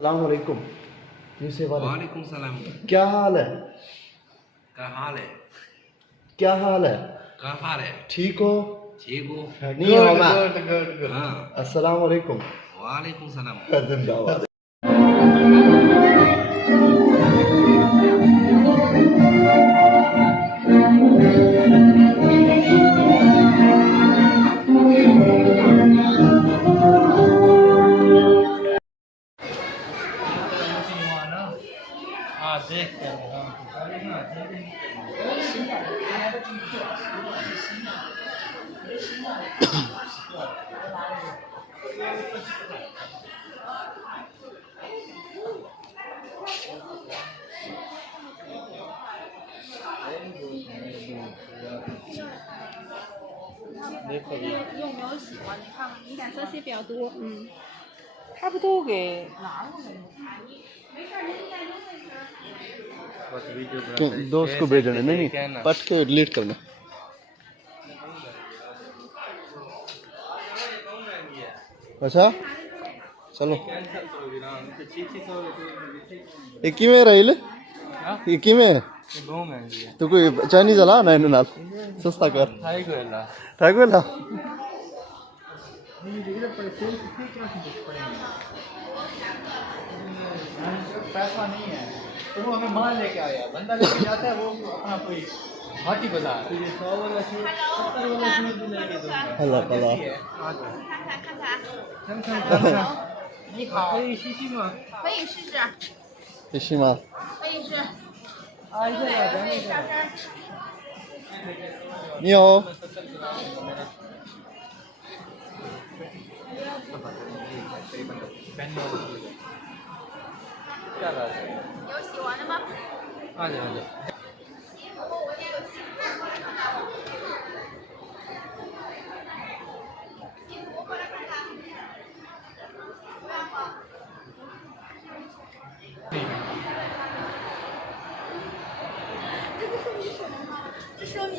अस्सलामुअलैकुम। वालेकुम सलाम। क्या हाल है? क्या हाल है? क्या हाल है? क्या हाल है? ठीक हो? ठीक हो? नहीं हो मैं। हाँ। अस्सलामुअलैकुम। वालेकुम सलाम। जिंदाबाद।有没有喜欢？你看，敏感色系比较多，差不多给拿了没有？ दोस्त को भेजना नहीं पट के डिलीट करना। अच्छा चलो एक में रही एक में तो कोई चाइनीज अला ना इन्हें नाल सस्ता कर थाई को ला पैसा नहीं है तो वो हमें माल लेके आया बंदा लेके जाता है वो अपना कोई हाटी बाजार हला हला 你好，可以试试吗？可以试试，必须吗？可以试。啊，这个咱那个。你好。有喜欢的吗？啊，对对。这说明。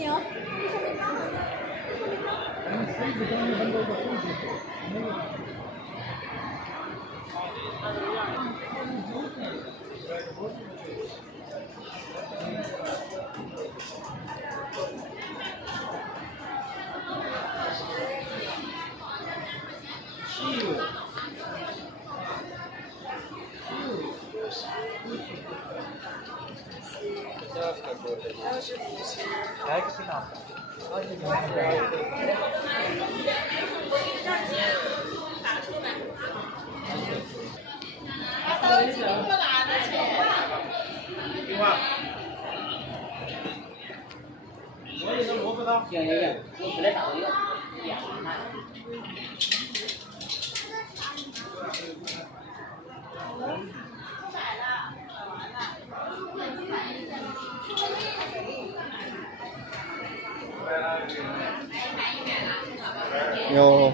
有。